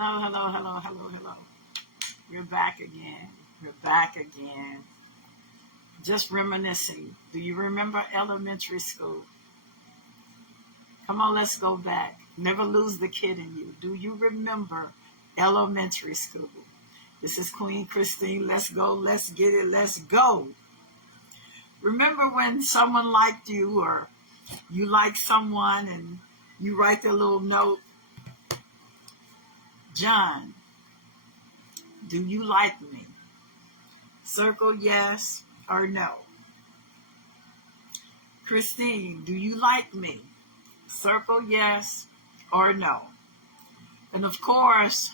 Hello, hello, hello, hello, hello. We're back again. We're back again. Just reminiscing. Do you remember elementary school? Come on, let's go back. Never lose the kid in you. Do you remember elementary school? This is Queen Christine. Let's go. Let's get it. Let's go. Remember when someone liked you or you like someone and you write their little note? John, do you like me? Circle yes or no. Christine, do you like me? Circle yes or no. And of course,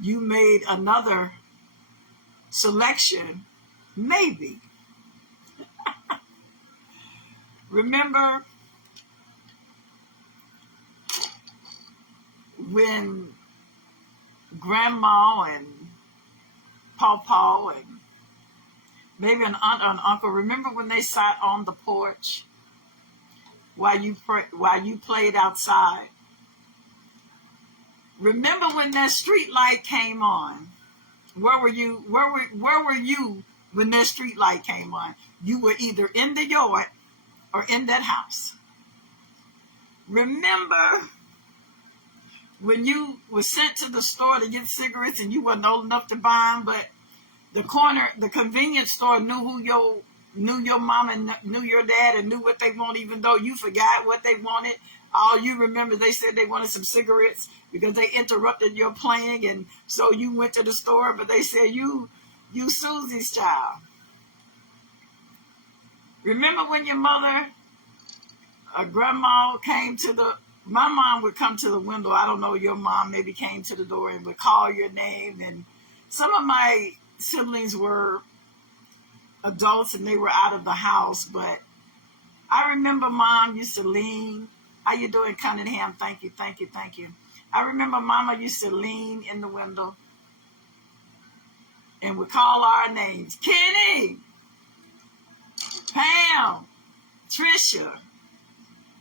you made another selection, maybe. Remember when Grandma and Pawpaw and maybe an aunt or an uncle, remember when they sat on the porch while you played outside? Remember when that street light came on? Where were you? Where were you when that street light came on? You were either in the yard or in that house. Remember when you were sent to the store to get cigarettes and you weren't old enough to buy them, but the convenience store knew your mom and knew your dad and knew what they wanted, even though you forgot what they wanted. All you remember, they said they wanted some cigarettes because they interrupted your playing, and so you went to the store, but they said you Susie's child. Remember when your mother or grandma came to my mom would come to the window. I don't know, your mom maybe came to the door and would call your name. And some of my siblings were adults and they were out of the house. But I remember Mom used to lean. How you doing, Cunningham? Thank you, thank you, thank you. I remember Mama used to lean in the window and would call our names. Kenny, Pam, Trisha,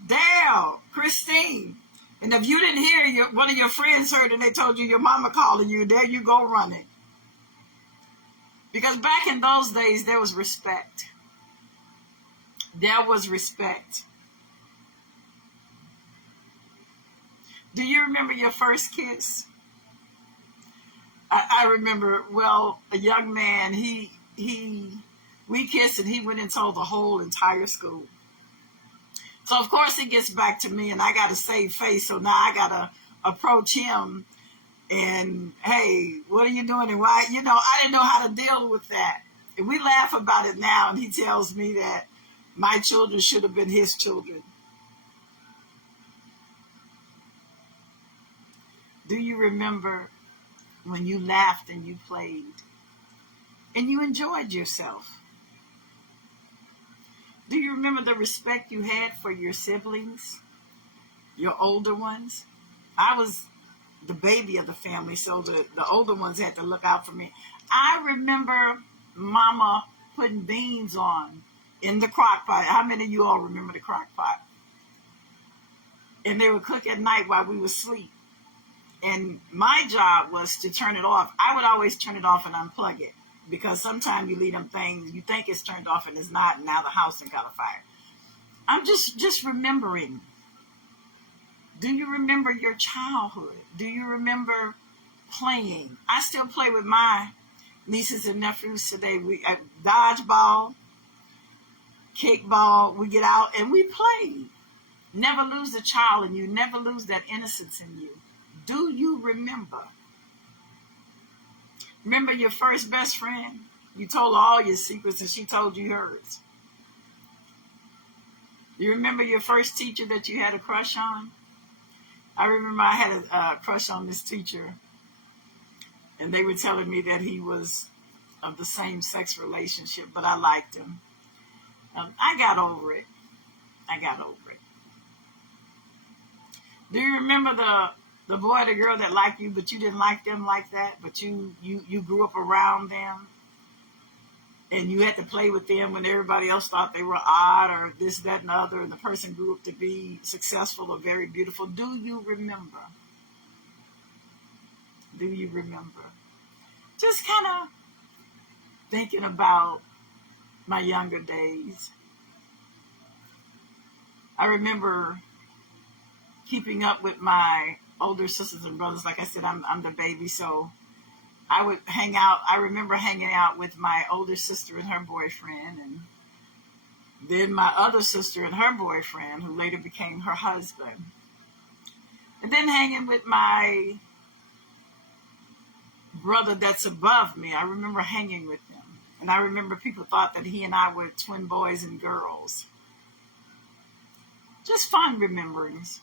Dale, Christine. And if you didn't hear, one of your friends heard and they told you your mama calling you, there you go running. Because back in those days, there was respect. There was respect. Do you remember your first kiss? I remember, well, a young man, we kissed and he went and told the whole entire school. So, of course, it gets back to me, and I got to save face. So now I got to approach him and, hey, what are you doing? And why? I didn't know how to deal with that. And we laugh about it now, and he tells me that my children should have been his children. Do you remember when you laughed and you played and you enjoyed yourself? Do you remember the respect you had for your siblings, your older ones? I was the baby of the family, so the older ones had to look out for me. I remember Mama putting beans on in the crock pot. How many of you all remember the crock pot? And they would cook at night while we were asleep. And my job was to turn it off. I would always turn it off and unplug it. Because sometimes you leave them things, you think it's turned off and it's not, and now the house has got a fire. I'm just remembering. Do you remember your childhood? Do you remember playing? I still play with my nieces and nephews today. We dodgeball, kickball, we get out and we play. Never lose the child in you. Never lose that innocence in you. Do you remember? Remember your first best friend? You told her all your secrets and she told you hers. You remember your first teacher that you had a crush on? I remember I had a crush on this teacher. And they were telling me that he was of the same sex relationship, but I liked him. I got over it. Do you remember the boy or the girl that liked you, but you didn't like them like that, but you grew up around them, and you had to play with them when everybody else thought they were odd or this, that, and the other, and the person grew up to be successful or very beautiful? Do you remember? Do you remember? Just kind of thinking about my younger days. I remember keeping up with my older sisters and brothers. Like I said, I'm the baby, so I would hang out. I remember hanging out with my older sister and her boyfriend, and then my other sister and her boyfriend, who later became her husband. And then hanging with my brother that's above me. I remember hanging with him. And I remember people thought that he and I were twin boys and girls. Just fun rememberings.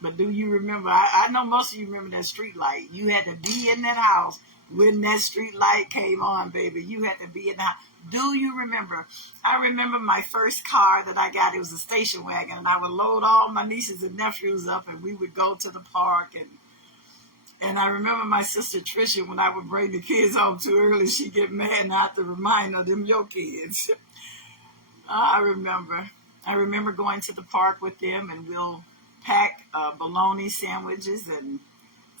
But do you remember? I know most of you remember that street light. You had to be in that house when that street light came on, baby. You had to be in the house. Do you remember? I remember my first car that I got. It was a station wagon, and I would load all my nieces and nephews up, and we would go to the park. And I remember my sister Tricia, when I would bring the kids home too early, she'd get mad not to remind her, them your kids. I remember. I remember going to the park with them, and we'll pack bologna sandwiches and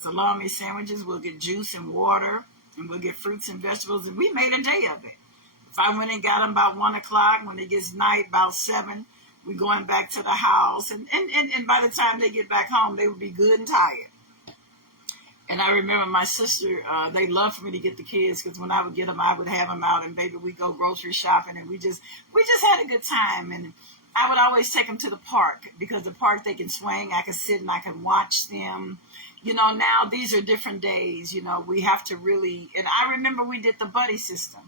salami sandwiches. We'll get juice and water, and we'll get fruits and vegetables, and we made a day of it. If I went and got them about 1 o'clock, when it gets night, about 7, we're going back to the house, and by the time they get back home, they would be good and tired. And I remember my sister, they loved for me to get the kids, because when I would get them, I would have them out, and baby, we go grocery shopping, and we just had a good time. And I would always take them to the park, because the park they can swing, I can sit and I can watch them. Now these are different days. We have to really, and I remember we did the buddy system.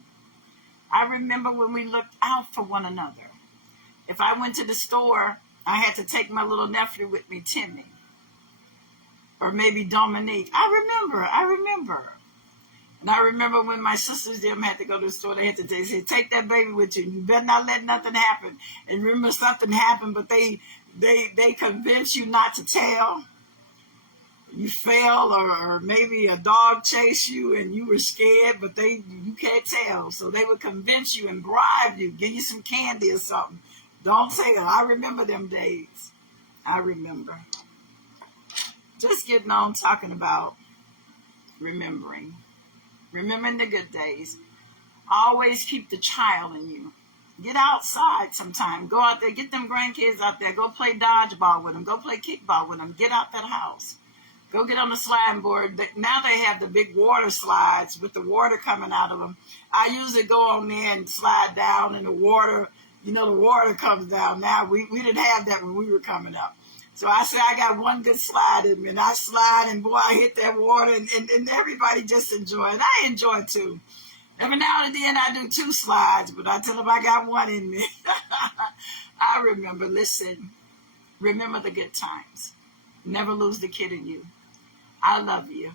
I remember when we looked out for one another. If I went to the store, I had to take my little nephew with me, Timmy. Or maybe Dominique. I remember. And I remember when my sisters them had to go to the store, they said, take that baby with you. You better not let nothing happen. And remember, something happened, but they convinced you not to tell. You fell, or maybe a dog chased you and you were scared, but you can't tell. So they would convince you and bribe you, give you some candy or something. Don't tell. I remember them days. I remember. Just getting on talking about remembering the good days. Always keep the child in you. Get outside sometime. Go out there. Get them grandkids out there. Go play dodgeball with them. Go play kickball with them. Get out that house. Go get on the sliding board. Now they have the big water slides with the water coming out of them. I usually go on there and slide down, and the water comes down. Now we didn't have that when we were coming up. So I said, I got one good slide in me, and I slide, and boy, I hit that water, and everybody just enjoy it. I enjoy it too. Every now and then I do 2 slides, but I tell them I got one in me. I remember. Listen, remember the good times. Never lose the kid in you. I love you.